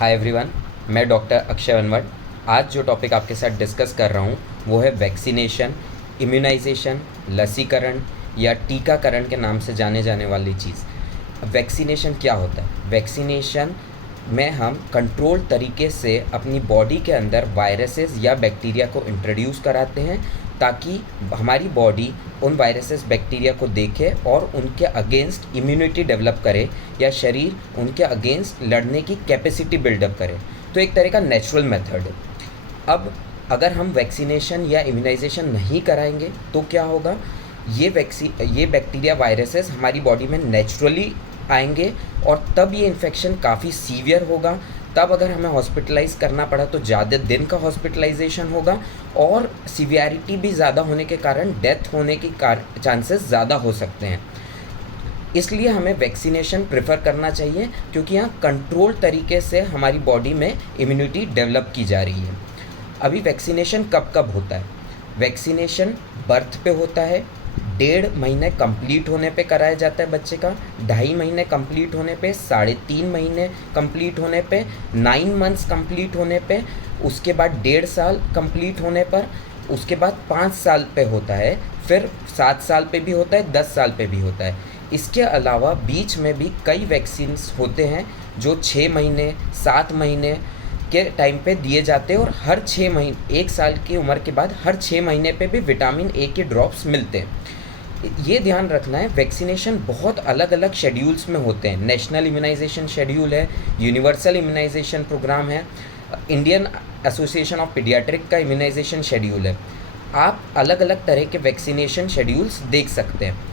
Hi everyone, मैं doctor Akshay वनवट। आज जो टॉपिक आपके साथ डिस्कस कर रहा हूँ वो है वैक्सीनेशन, इम्यूनाइजेशन, लसीकरण या टीकाकरण के नाम से जाने जाने वाली चीज़। वैक्सीनेशन क्या होता है? वैक्सीनेशन में हम कंट्रोल तरीके से अपनी बॉडी के अंदर वायरसेस या बैक्टीरिया को इंट्रोड्यूस कराते हैं ताकि हमारी बॉडी उन वायरसेस बैक्टीरिया को देखे और उनके अगेंस्ट इम्यूनिटी डेवलप करे या शरीर उनके अगेंस्ट लड़ने की कैपेसिटी बिल्डअप करे। तो एक तरह का नेचुरल मेथड है। अब अगर हम वैक्सीनेशन या इम्यूनाइजेशन नहीं कराएंगे तो क्या होगा? ये बैक्टीरिया वायरसेस हमारी बॉडी में नेचुरली आएंगे और तब ये इन्फेक्शन काफ़ी सीवियर होगा। तब अगर हमें हॉस्पिटलाइज करना पड़ा तो ज़्यादा दिन का हॉस्पिटलाइजेशन होगा और सीवियरिटी भी ज़्यादा होने के कारण डेथ होने की चांसेस ज़्यादा हो सकते हैं। इसलिए हमें वैक्सीनेशन प्रेफर करना चाहिए क्योंकि यहाँ कंट्रोल तरीके से हमारी बॉडी में इम्यूनिटी डेवलप की जा रही है। अभी वैक्सीनेशन कब कब होता है? वैक्सीनेशन बर्थ पे होता है, 1.5 महीने कंप्लीट होने पे कराया जाता है बच्चे का, 2.5 महीने कंप्लीट होने पे, 3.5 महीने कंप्लीट होने पे, 9 मंथ्स कंप्लीट होने पे, उसके बाद 1.5 साल कंप्लीट होने पर, उसके बाद 5 साल पे होता है, फिर 7 साल पे भी होता है, 10 साल पे भी होता है। इसके अलावा बीच में भी कई वैक्सीन्स होते हैं जो 6 महीने 7 महीने के टाइम पे दिए जाते हैं और हर 6 महीने 1 साल की उम्र के बाद हर 6 महीने पे भी विटामिन ए के ड्रॉप्स मिलते हैं। ये ध्यान रखना है, वैक्सीनेशन बहुत अलग अलग शेड्यूल्स में होते हैं। नेशनल इम्यूनाइजेशन शेड्यूल है, यूनिवर्सल इम्यूनाइजेशन प्रोग्राम है, इंडियन एसोसिएशन ऑफ पीडियाट्रिक का इम्यूनाइजेशन शेड्यूल है। आप अलग अलग तरह के वैक्सीनेशन शेड्यूल्स देख सकते हैं।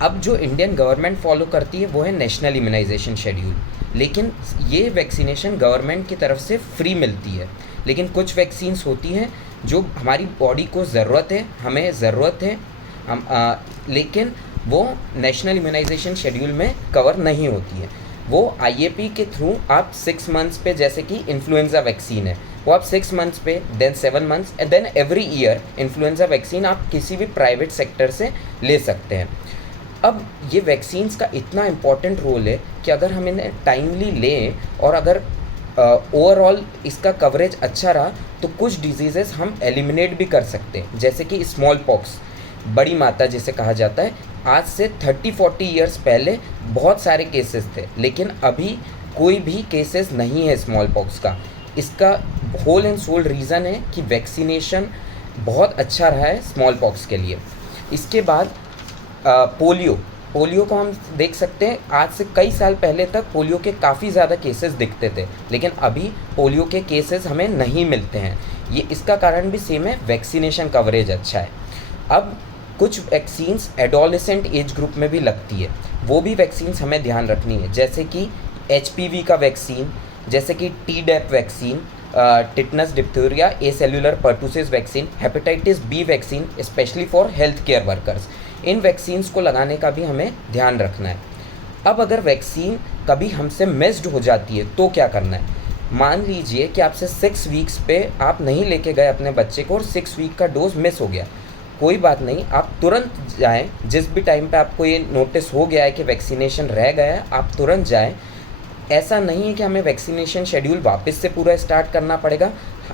अब जो इंडियन गवर्नमेंट फॉलो करती है वो है नेशनल इम्यूनाइजेशन शेड्यूल, लेकिन ये वैक्सीनेशन गवर्नमेंट की तरफ से फ्री मिलती है। लेकिन कुछ वैक्सीन्स होती हैं जो हमारी बॉडी को ज़रूरत है, हमें ज़रूरत है लेकिन वो नेशनल इम्यूनाइजेशन शेड्यूल में कवर नहीं होती है। वो आईएपी के थ्रू आप 6 मंथ्स पे, जैसे कि इन्फ्लुएंजा वैक्सीन है, वो आप 6 मंथ्स पे, then 7 months and then every year influenza vaccine आप किसी भी प्राइवेट सेक्टर से ले सकते हैं। अब ये वैक्सीन्स का इतना इम्पॉर्टेंट रोल है कि अगर हम इन्हें टाइमली लें और अगर ओवरऑल इसका कवरेज अच्छा रहा तो कुछ डिजीज़ेस हम एलिमिनेट भी कर सकते हैं, जैसे कि स्मॉल पॉक्स, बड़ी माता जिसे कहा जाता है। आज से 30-40 ईयर्स पहले बहुत सारे केसेस थे, लेकिन अभी कोई भी केसेस नहीं है स्मॉल पॉक्स का। इसका होल एंड सोल रीज़न है कि वैक्सीनेशन बहुत अच्छा रहा है स्मॉल पॉक्स के लिए। इसके बाद पोलियो को हम देख सकते हैं। आज से कई साल पहले तक पोलियो के काफ़ी ज़्यादा केसेस दिखते थे, लेकिन अभी पोलियो के केसेस हमें नहीं मिलते हैं। ये इसका कारण भी सेम है, वैक्सीनेशन कवरेज अच्छा है। अब कुछ वैक्सीन्स एडोलेसेंट एज ग्रुप में भी लगती है, वो भी वैक्सीन्स हमें ध्यान रखनी है, जैसे कि एचपीवी का वैक्सीन, जैसे कि Tdap vaccine, tetanus diphtheria acellular pertussis vaccine, hepatitis B vaccine specially for health care workers. इन वैक्सीन्स को लगाने का भी हमें ध्यान रखना है। अब अगर वैक्सीन कभी हमसे मिस्ड हो जाती है तो क्या करना है? मान लीजिए कि आपसे 6 वीक्स पे आप नहीं लेके गए अपने बच्चे को और 6 वीक का डोज मिस हो गया। कोई बात नहीं, आप तुरंत जाएं। जिस भी टाइम पे आपको ये नोटिस हो गया है कि वैक्सीनेशन रह गया है, आप तुरंत जाएं। ऐसा नहीं है कि हमें वैक्सीनेशन शेड्यूल वापस से पूरा स्टार्ट करना पड़ेगा।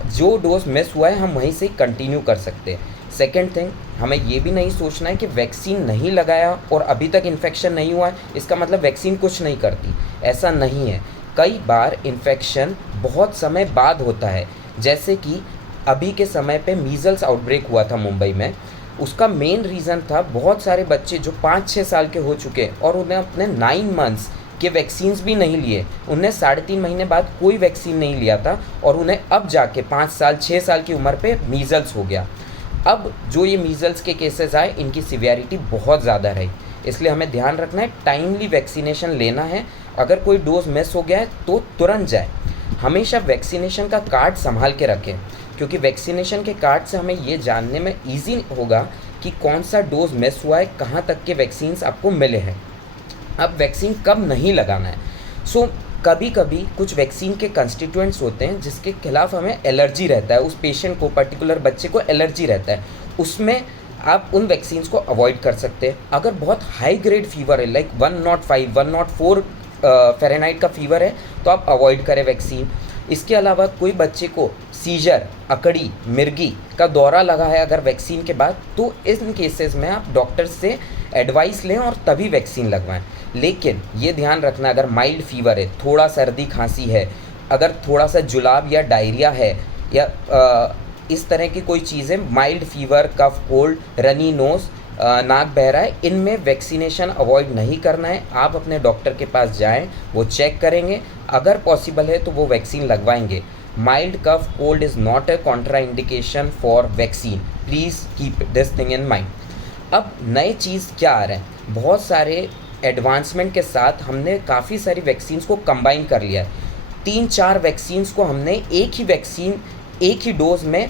जो डोज मिस हुआ है हम वहीं से कंटिन्यू कर सकते हैं। सेकेंड थिंग, हमें ये भी नहीं सोचना है कि वैक्सीन नहीं लगाया और अभी तक इन्फेक्शन नहीं हुआ है इसका मतलब वैक्सीन कुछ नहीं करती। ऐसा नहीं है, कई बार इन्फेक्शन बहुत समय बाद होता है। जैसे कि अभी के समय पे मीज़ल्स आउटब्रेक हुआ था मुंबई में। उसका मेन रीज़न था बहुत सारे बच्चे जो 5-6 साल के हो चुके और उन्हें अपने 9 मंथ्स के वैक्सीन्स भी नहीं लिए, उन्हें 3.5 महीने बाद कोई वैक्सीन नहीं लिया था और उन्हें अब जाके 5 साल 6 साल की उम्र पे मीज़ल्स हो गया। अब जो ये मीज़ल्स के केसेस आए इनकी सीवियरिटी बहुत ज़्यादा रही, इसलिए हमें ध्यान रखना है, टाइमली वैक्सीनेशन लेना है। अगर कोई डोज मिस हो गया है तो तुरंत जाए। हमेशा वैक्सीनेशन का कार्ड संभाल के रखें, क्योंकि वैक्सीनेशन के कार्ड से हमें ये जानने में ईजी होगा कि कौन सा डोज मिस हुआ है, कहाँ तक के वैक्सीन्स आपको मिले हैं। अब वैक्सीन कब नहीं लगाना है? कभी कभी कुछ वैक्सीन के कंस्टिट्यूएंट्स होते हैं जिसके खिलाफ हमें एलर्जी रहता है, उस पेशेंट को, पर्टिकुलर बच्चे को एलर्जी रहता है, उसमें आप उन वैक्सीन्स को अवॉइड कर सकते हैं। अगर बहुत हाई ग्रेड फीवर है, लाइक 105, 104 फ़ारेनहाइट का फीवर है, तो आप अवॉइड करें वैक्सीन। इसके अलावा कोई बच्चे को सीजर, अकड़ी, मिर्गी का दौरा लगा है अगर वैक्सीन के बाद, तो इन केसेस में आप डॉक्टर से एडवाइस लें और तभी वैक्सीन लगवाएं। लेकिन ये ध्यान रखना, अगर माइल्ड फीवर है, थोड़ा सर्दी खांसी है, अगर थोड़ा सा जुलाब या डायरिया है, या इस तरह की कोई चीज़ें, माइल्ड फीवर, कफ, कोल्ड, रनी नोज, नाक बह रहा है, इनमें वैक्सीनेशन अवॉइड नहीं करना है। आप अपने डॉक्टर के पास जाएं, वो चेक करेंगे, अगर पॉसिबल है तो वो वैक्सीन लगवाएंगे। Mild cough cold is not a contraindication for vaccine, please keep this thing in mind. अब नए चीज़ क्या आ रहे हैं, बहुत सारे एडवांसमेंट के साथ हमने काफ़ी सारी वैक्सीन्स को कंबाइन कर लिया है। 3-4 वैक्सीन्स को हमने एक ही वैक्सीन, एक ही डोज में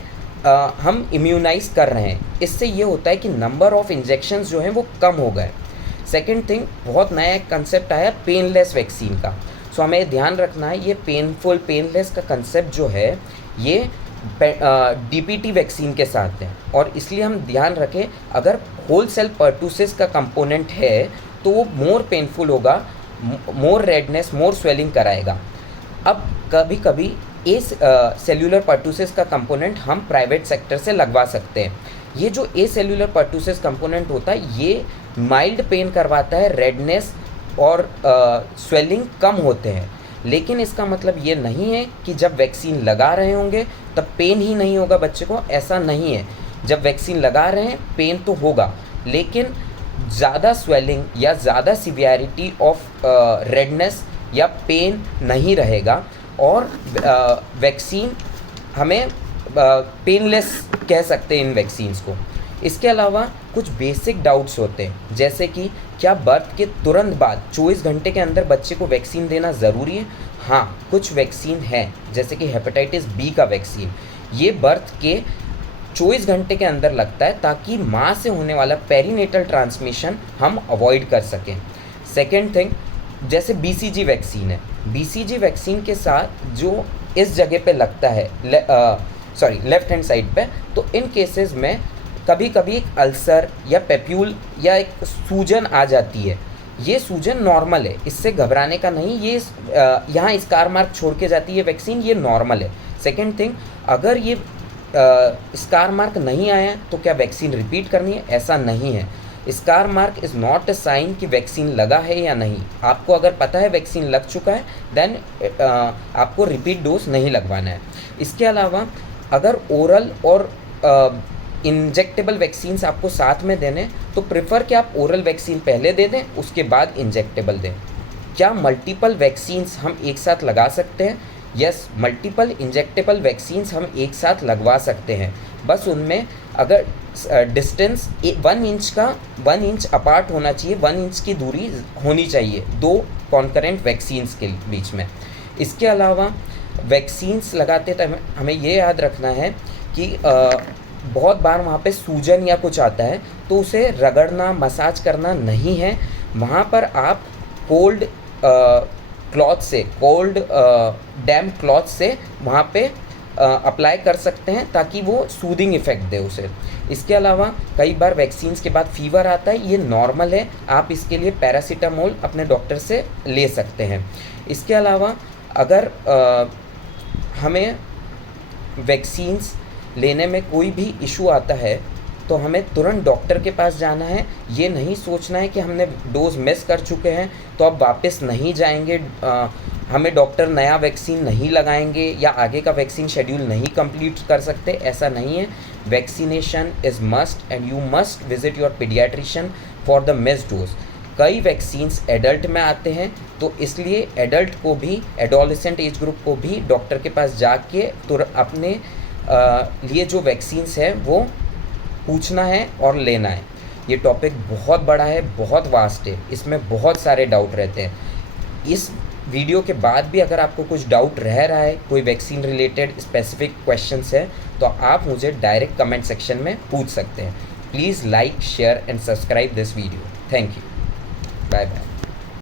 हम इम्यूनाइज कर रहे हैं। इससे ये होता है कि नंबर ऑफ इंजेक्शंस जो हैं वो कम हो गए। सेकेंड थिंग, बहुत नया एक कंसेप्ट आया पेनलेस वैक्सीन का। सो हमें ध्यान रखना है, ये पेनलेस का कंसेप्ट जो है ये DPT वैक्सीन के साथ है, और इसलिए हम ध्यान रखें, अगर होल सेल पर्टूसिस का कंपोनेंट है तो वो मोर पेनफुल होगा, मोर रेडनेस, मोर स्वेलिंग कराएगा। अब कभी कभी इस सेल्यूलर पर्टूसिस का कंपोनेंट हम प्राइवेट सेक्टर से लगवा सकते हैं। ये जो ए सेल्यूलर पर्टूसिस कंपोनेंट होता है, ये माइल्ड पेन करवाता है, रेडनेस और स्वेलिंग कम होते हैं। लेकिन इसका मतलब ये नहीं है कि जब वैक्सीन लगा रहे होंगे तब पेन ही नहीं होगा बच्चे को, ऐसा नहीं है। जब वैक्सीन लगा रहे हैं पेन तो होगा, लेकिन ज़्यादा स्वेलिंग या ज़्यादा सिवियरिटी ऑफ रेडनेस या पेन नहीं रहेगा, और वैक्सीन हमें पेनलेस कह सकते हैं इन वैक्सीन्स को। इसके अलावा कुछ बेसिक डाउट्स होते हैं, जैसे कि क्या बर्थ के तुरंत बाद 24 घंटे के अंदर बच्चे को वैक्सीन देना ज़रूरी है? हाँ, कुछ वैक्सीन है, जैसे कि हेपेटाइटिस बी का वैक्सीन, ये बर्थ के 24 घंटे के अंदर लगता है, ताकि माँ से होने वाला पेरीनेटल ट्रांसमिशन हम अवॉइड कर सकें। सेकेंड थिंग, जैसे BCG वैक्सीन है, BCG वैक्सीन के साथ जो इस जगह पे लगता है, लेफ्ट हैंड साइड पे, तो इन केसेस में कभी कभी एक अल्सर या पेप्यूल या एक सूजन आ जाती है। ये सूजन नॉर्मल है, इससे घबराने का नहीं, ये यहाँ स्कार मार्क छोड़ के जाती है वैक्सीन, ये नॉर्मल है। सेकेंड थिंग, अगर ये स्कार मार्क नहीं आया तो क्या वैक्सीन रिपीट करनी है? ऐसा नहीं है। Scar mark is not a sign कि वैक्सीन लगा है या नहीं। आपको अगर पता है वैक्सीन लग चुका है, देन आपको रिपीट डोज नहीं लगवाना है। इसके अलावा अगर ओरल और इंजेक्टेबल वैक्सीन्स आपको साथ में देने, तो प्रेफर कि आप ओरल वैक्सीन पहले दे दें, उसके बाद इंजेक्टेबल दें। क्या मल्टीपल वैक्सीन्स हम एक साथ लगा सकते हैं? यस, मल्टीपल इंजेक्टेबल वैक्सीन्स हम एक साथ लगवा सकते हैं, बस उनमें अगर डिस्टेंस 1 इंच अपार्ट होना चाहिए, 1 इंच की दूरी होनी चाहिए दो कॉन्करेंट वैक्सीन्स के बीच में। इसके अलावा वैक्सीन्स लगाते टाइम हमें ये याद रखना है कि बहुत बार वहाँ पे सूजन या कुछ आता है, तो उसे रगड़ना, मसाज करना नहीं है। वहाँ पर आप कोल्ड क्लॉथ से, कोल्ड डैम्प क्लॉथ से वहाँ पे अप्लाई कर सकते हैं, ताकि वो सूदिंग इफ़ेक्ट दे उसे। इसके अलावा कई बार वैक्सीन्स के बाद फीवर आता है, ये नॉर्मल है, आप इसके लिए पैरासीटामोल अपने डॉक्टर से ले सकते हैं। इसके अलावा अगर हमें वैक्सीन्स लेने में कोई भी इशू आता है, तो हमें तुरंत डॉक्टर के पास जाना है। ये नहीं सोचना है कि हमने डोज मिस कर चुके हैं तो अब वापस नहीं जाएंगे, हमें डॉक्टर नया वैक्सीन नहीं लगाएंगे या आगे का वैक्सीन शेड्यूल नहीं कंप्लीट कर सकते, ऐसा नहीं है। Vaccination is must and you must visit your paediatrician for the miss dose. कई वैक्सीन्स एडल्ट में आते हैं, तो इसलिए एडल्ट को भी, एडोलेसेंट एज ग्रुप को भी डॉक्टर के पास जाके अपने लिए जो वैक्सीन्स है वो पूछना है और लेना है। ये टॉपिक बहुत बड़ा है, बहुत वास्ट है, इसमें बहुत सारे डाउट रहते हैं। इस वीडियो के बाद भी अगर आपको कुछ डाउट रह रहा है, कोई वैक्सीन रिलेटेड स्पेसिफिक क्वेश्चंस है, तो आप मुझे डायरेक्ट कमेंट सेक्शन में पूछ सकते हैं। Please like, share and subscribe this video. Thank you. Bye bye.